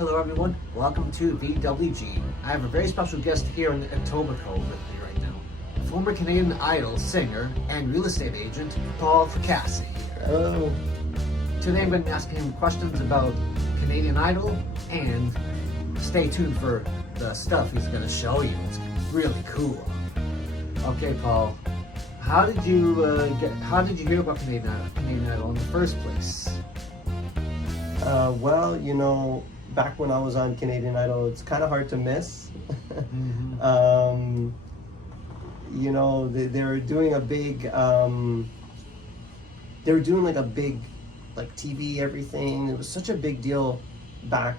Hello everyone, welcome to VWG. I have a very special guest here in Etobicoke with me right now. Former Canadian Idol singer and real estate agent, Paul Fracassi. Hello. Today I'm going to be asking him questions about Canadian Idol, and stay tuned for the stuff he's going to show you. It's really cool. Okay, Paul, how did you hear about Canadian Idol in the first place? Well, back when I was on Canadian Idol, it's kind of hard to miss. Mm-hmm. They were doing a big, they were doing like a big, like TV, everything. It was such a big deal back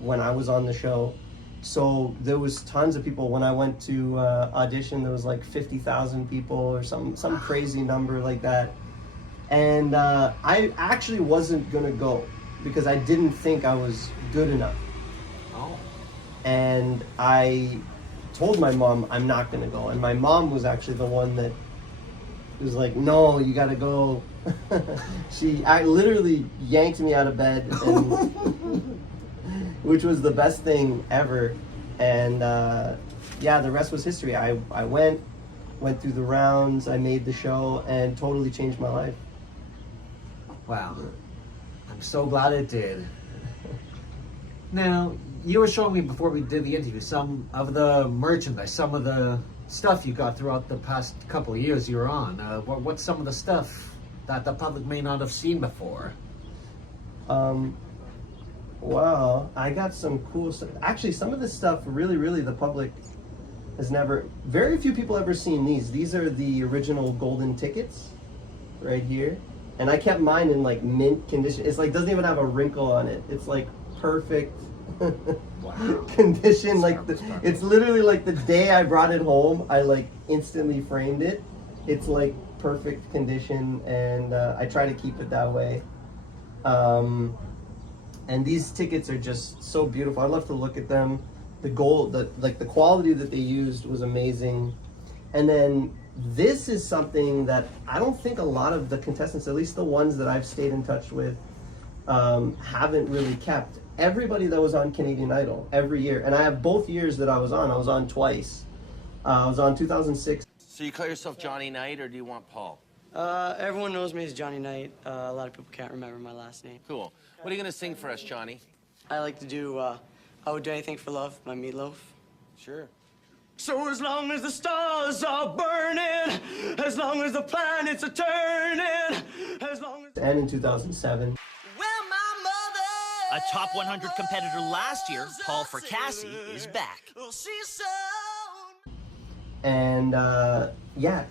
when I was on the show. So there was tons of people. When I went to audition, there was like 50,000 people or some crazy number like that. And I actually wasn't gonna go because I didn't think I was good enough. Oh. And I told my mom I'm not gonna go. And my mom was actually the one that was like, no, you gotta go. I literally yanked me out of bed, and, which was the best thing ever. And the rest was history. I went through the rounds, I made the show, and totally changed my life. Wow. I'm so glad it did. Now, you were showing me before we did the interview some of the merchandise, some of the stuff you got throughout the past couple of years you were on. What's some of the stuff that the public may not have seen before? Well, I got some cool stuff. Actually, some of this stuff really the public has never, very few people ever seen these. These are the original golden tickets right here. And I kept mine in like mint condition. It's like, doesn't even have a wrinkle on it. It's like perfect condition. Like it's literally like the day I brought it home, I like instantly framed it. It's like perfect condition, and I try to keep it that way. And these tickets are just so beautiful. I love to look at them. The gold, the quality that they used was amazing. And then this is something that I don't think a lot of the contestants, at least the ones that I've stayed in touch with, haven't really kept. Everybody that was on Canadian Idol every year, and I have both years that I was on twice. I was on 2006. So you call yourself Johnny Knight, or do you want Paul? Everyone knows me as Johnny Knight. A lot of people can't remember my last name. Cool. What are you gonna sing for us, Johnny? I like to do I Would Do Anything for Love, my Meatloaf. Sure. So as long as the stars are burning, as long as the planets are turning, as long as... And in 2007. A top 100 competitor last year, Paul Fracassi, is back. And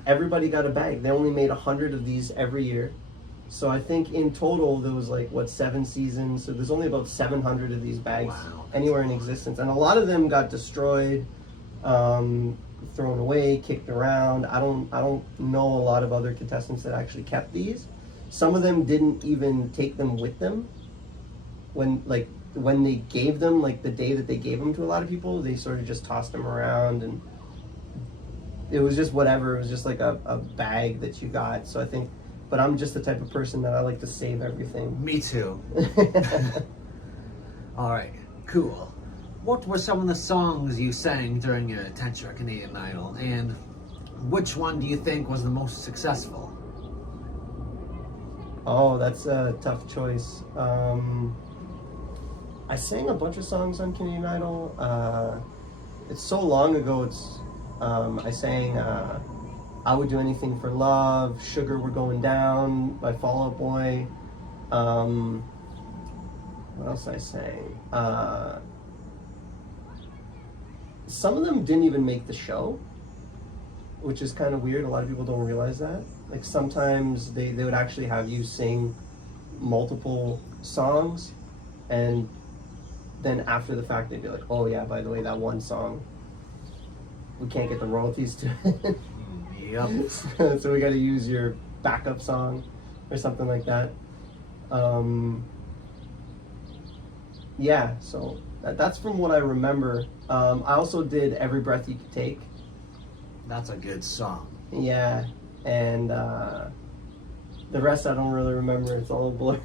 everybody got a bag. They only made 100 of these every year. So I think in total there was like, 7 seasons? So there's only about 700 of these bags anywhere in existence. And a lot of them got destroyed, thrown away, kicked around. I don't know a lot of other contestants that actually kept these. Some of them didn't even take them with them. When they gave them, like the day that they gave them to a lot of people, they sort of just tossed them around, and it was just whatever. It was just like a bag that you got. So I think, but I'm just the type of person that I like to save everything. Me too. All right, cool. What were some of the songs you sang during your tenure at Canadian Idol, and which one do you think was the most successful? Oh, that's a tough choice. I sang a bunch of songs on Canadian Idol. It's so long ago. I sang I Would Do Anything for Love, Sugar We're Going Down by Fall Out Boy. What else I sang? Some of them didn't even make the show, which is kind of weird. A lot of people don't realize that. Like sometimes they would actually have you sing multiple songs, and then after the fact they'd be like, oh yeah, by the way, that one song, we can't get the royalties to it. Yep. So we got to use your backup song or something like that. So that's from what I remember. I also did Every Breath You Could Take. That's a good song. Yeah, and the rest I don't really remember. It's all a blur.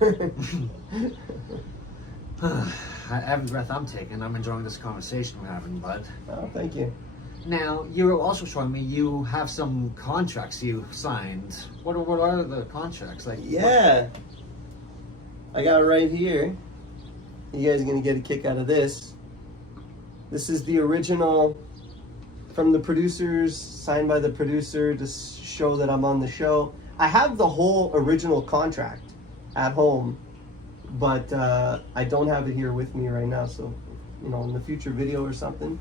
every breath I'm taking, I'm enjoying this conversation we're having, bud. Oh, thank you. Now, you were also showing me you have some contracts you signed. What are the contracts? Like, Yeah. I got it right here. You guys are going to get a kick out of this. This is the original from the producers, signed by the producer to show that I'm on the show. I have the whole original contract at home, but I don't have it here with me right now. So, in the future video or something.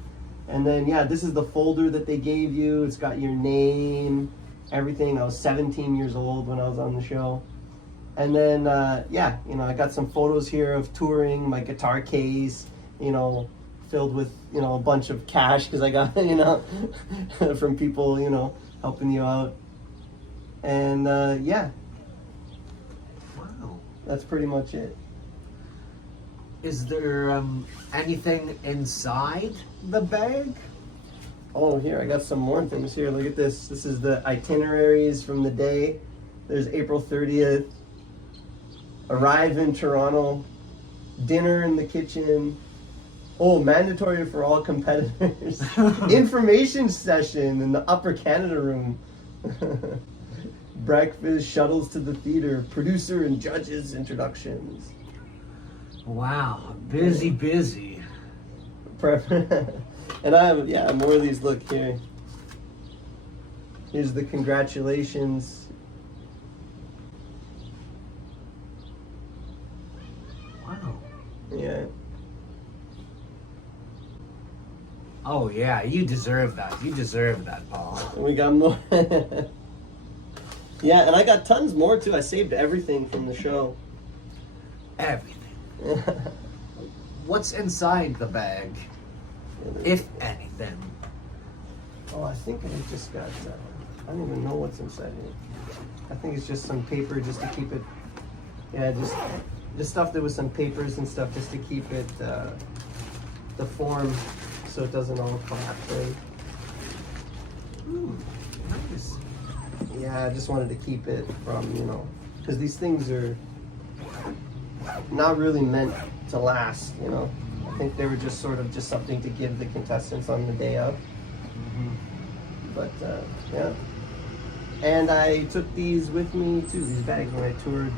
And then, yeah, this is the folder that they gave you. It's got your name, everything. I was 17 years old when I was on the show. And then, I got some photos here of touring, my guitar case, filled with, a bunch of cash because I got, from people, helping you out. And, wow. that's pretty much it. Is there anything inside the bag? Oh, here, I got some more things here. Look at this. This is the itineraries from the day. There's April 30th. Arrive in Toronto. Dinner in the kitchen. Oh, mandatory for all competitors. Information session in the Upper Canada room. Breakfast, shuttles to the theater, producer and judges introductions. Wow, busy. And I have, more of these. Look here. Here's the congratulations. Wow. Yeah. Oh yeah, you deserve that. You deserve that, Paul. And we got more. Yeah, and I got tons more too. I saved everything from the show. Everything. What's inside the bag, if anything? Oh, I think I just got. I don't even know what's inside it. I think it's just some paper just to keep it. Yeah, just stuff there with some papers and stuff just to keep it the form so it doesn't all collapse. Right? Ooh, nice. Yeah, I just wanted to keep it from because these things are not really meant to last. I think they were just sort of just something to give the contestants on the day of. But yeah, and I took these with me too. These bags when I toured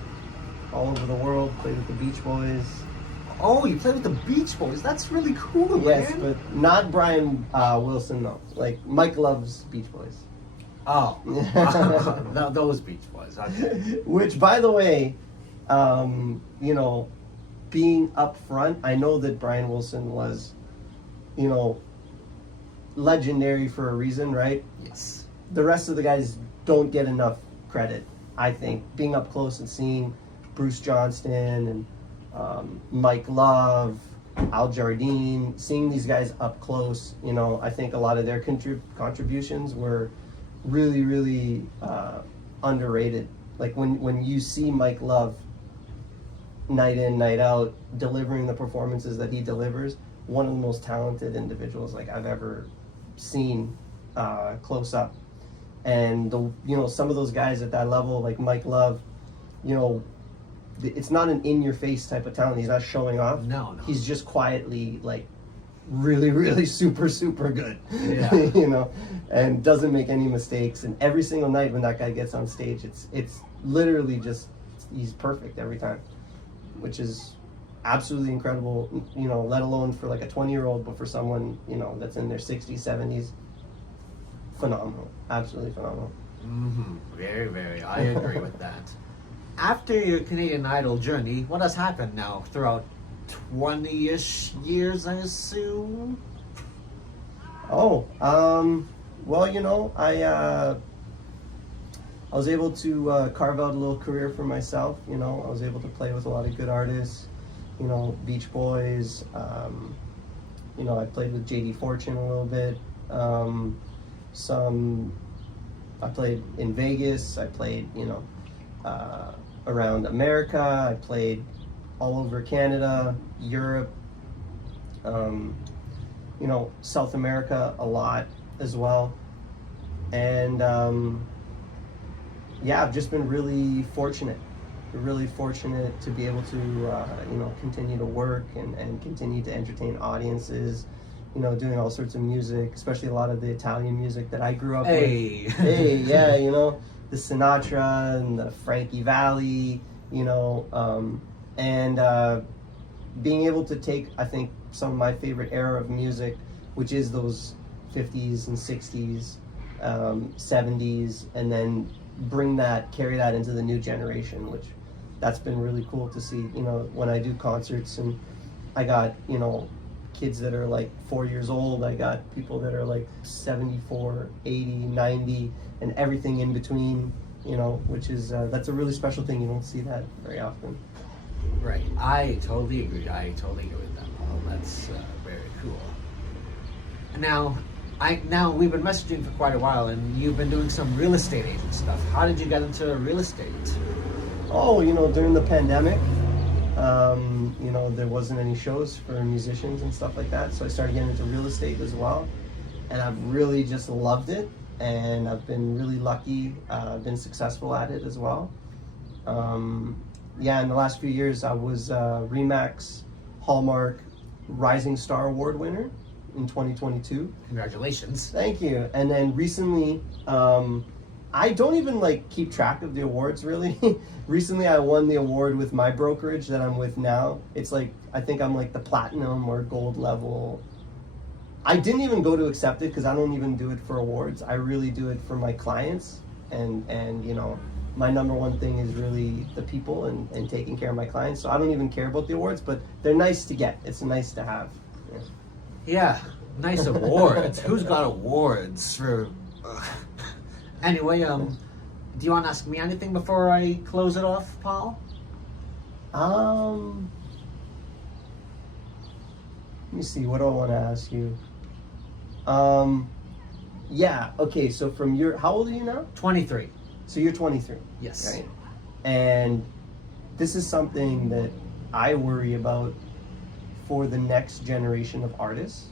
all over the world, played with the Beach Boys. Oh, you play with the Beach Boys. That's really cool, Yes, man. but not Brian Wilson though. Like Mike loves Beach Boys. Oh, those Beach Boys. Which, by the way, being up front, I know that Brian Wilson was, legendary for a reason, right? Yes. The rest of the guys don't get enough credit, I think. Being up close and seeing Bruce Johnston and Mike Love, Al Jardine, seeing these guys up close, I think a lot of their contributions were really, really underrated. Like when you see Mike Love night in, night out, delivering the performances that he delivers, one of the most talented individuals like I've ever seen close up. And some of those guys at that level, like Mike Love, it's not an in-your-face type of talent. He's not showing off. No. He's just quietly like really, really super good. Yeah. And doesn't make any mistakes. And every single night when that guy gets on stage, it's literally just he's perfect every time, which is absolutely incredible. Let alone for like a 20-year-old, but for someone that's in their 60s, 70s, phenomenal, absolutely phenomenal. Very, very. I agree with that. After your Canadian Idol journey, what has happened now throughout 20-ish years, I assume? Oh, well, I was able to carve out a little career for myself. I was able to play with a lot of good artists, Beach Boys. I played with JD Fortune a little bit. I played in Vegas. I played, around America. I played all over Canada, Europe, South America a lot as well. And I've just been really fortunate, really fortunate to be able to, continue to work and continue to entertain audiences, doing all sorts of music, especially a lot of the Italian music that I grew up with. Hey, yeah, the Sinatra and the Frankie Valli, and being able to take, I think, some of my favorite era of music, which is those 50s and 60s, 70s, and then carry that into the new generation, which that's been really cool to see, when I do concerts and I got, kids that are like 4 years old, I got people that are like 74, 80, 90, and everything in between, which is, that's a really special thing. You don't see that very often. Right. I totally agree. With that, Paul. That's very cool. Now we've been messaging for quite a while, and you've been doing some real estate agent stuff. How did you get into real estate? Oh, during the pandemic, there wasn't any shows for musicians and stuff like that, so I started getting into real estate as well, and I've really just loved it, and I've been really lucky, been successful at it as well. In the last few years, I was Remax Hallmark Rising Star Award winner in 2022. Congratulations. Thank you. And then recently, I don't even keep track of the awards really. Recently I won the award with my brokerage that I'm with now. It's I think I'm the platinum or gold level. I didn't even go to accept it because I don't even do it for awards. I really do it for my clients, and my number one thing is really the people and taking care of my clients. So I don't even care about the awards, but they're nice to get. It's nice to have. Yeah, nice awards. Who's got awards for? Anyway, do you want to ask me anything before I close it off, Paul? Let me see. What do I want to ask you? Yeah. Okay. So how old are you now? 23. So you're 23. Yes. Right. And this is something that I worry about for the next generation of artists.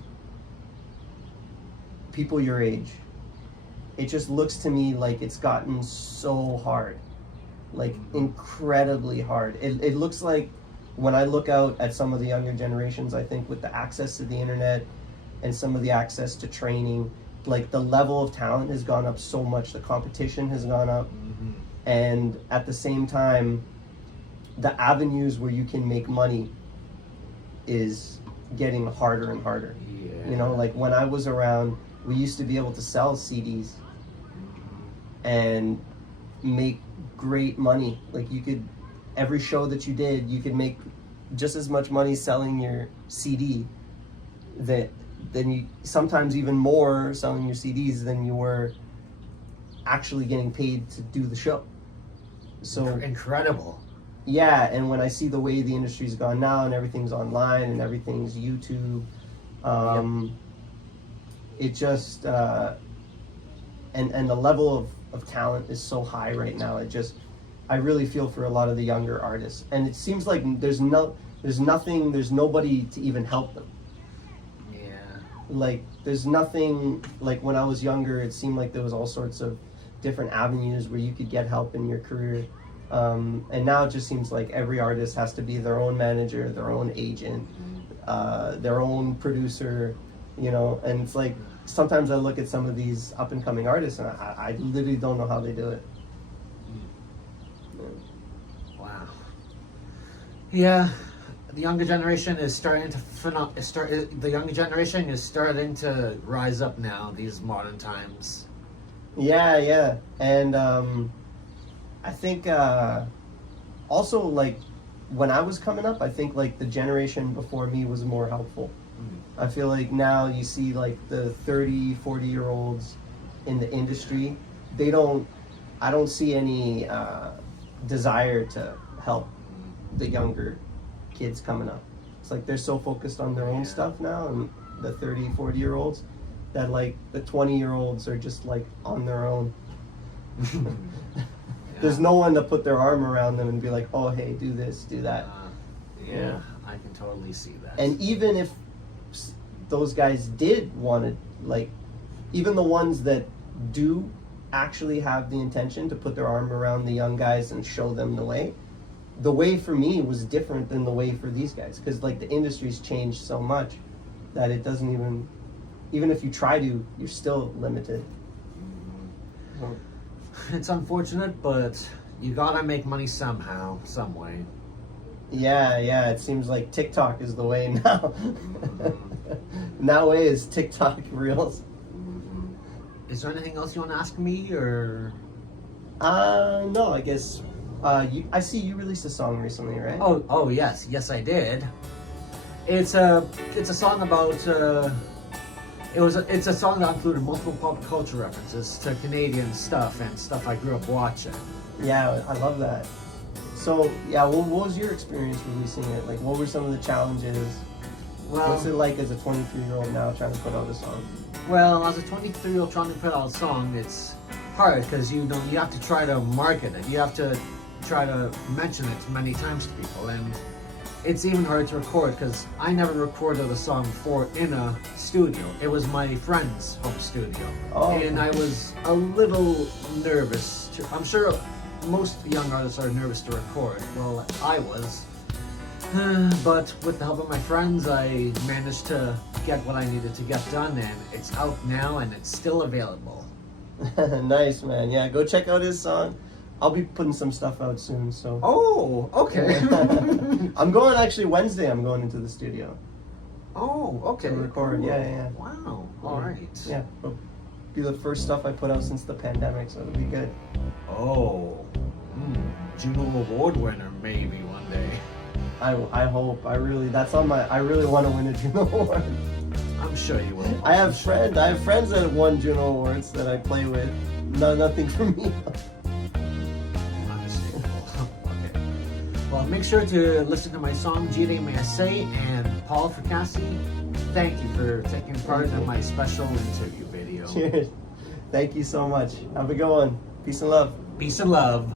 People your age. It just looks to me like it's gotten so hard, incredibly hard. It looks like when I look out at some of the younger generations, I think with the access to the internet and some of the access to training, the level of talent has gone up so much, the competition has gone up, and at the same time, the avenues where you can make money is getting harder and harder. Yeah. When I was around, we used to be able to sell CDs and make great money. Every show that you did, you could make just as much money selling your CD than you, sometimes even more selling your CDs than you were actually getting paid to do the show. So incredible. Yeah, and when I see the way the industry's gone now and everything's online and everything's YouTube, it just and the level of talent is so high right now. I really feel for a lot of the younger artists, and it seems like there's nobody to even help them. There's nothing. When I was younger, it seemed like there was all sorts of different avenues where you could get help in your career, and now it just seems like every artist has to be their own manager, their own agent, their own producer, and it's sometimes I look at some of these up and coming artists and I literally don't know how they do it. Wow. Yeah, the younger generation is starting to the younger generation is starting to rise up now these modern times. Yeah, and I think also when I was coming up, I think the generation before me was more helpful. I feel now you see the 30, 40-year-olds in the industry, I don't see any desire to help the younger kids coming up. It's they're so focused on their own stuff now, and the 30, 40-year-olds, that the 20-year-olds are just on their own. There's no one to put their arm around them and be oh, hey, do this, do that. Yeah, I can totally see that. And even if those guys did want to, even the ones that do actually have the intention to put their arm around the young guys and show them the way, the way for me was different than the way for these guys, because like the industry's changed so much that it doesn't even if you try to, you're still limited. So, It's unfortunate, but you gotta make money somehow, some way. yeah, it seems like TikTok is the way now. Nowadays, TikTok reels. Is there anything else you want to ask me, or? No, I guess. I see you released a song recently, right? Oh, yes, I did. It's a song about. It's a song that included multiple pop culture references to Canadian stuff and stuff I grew up watching. Yeah, I love that. So, yeah, what was your experience releasing it? Like, what were some of the challenges? Well, What's it like as a 23-year-old now trying to put out a song? Well, as a 23-year-old trying to put out a song, it's hard because you have to try to market it. You have to try to mention it many times to people, and it's even hard to record because I never recorded a song before in a studio. It was my friend's home studio, and I was a little nervous. I'm sure most young artists are nervous to record. Well, I was. But with the help of my friends, I managed to get what I needed to get done, and it's out now, and it's still available. Nice, man. Yeah, go check out his song. I'll be putting some stuff out soon, so. Oh, okay. I'm going actually Wednesday. I'm going into the studio Oh, okay. to record. Cool. Yeah. Wow. All right. Yeah, it'll be the first stuff I put out since the pandemic, so it'll be good. Oh. Juno Award winner, maybe one day. I hope. I really want to win a Juno Award. I'm sure you will. I have friends that have won Juno Awards that I play with. Nothing for me. Understandable. Okay. Well, make sure to listen to my song Gire Me Say, and Paul Fracassi, thank you for taking part in my special interview video. Cheers. Thank you so much. Have a good one. Peace and love. Peace and love.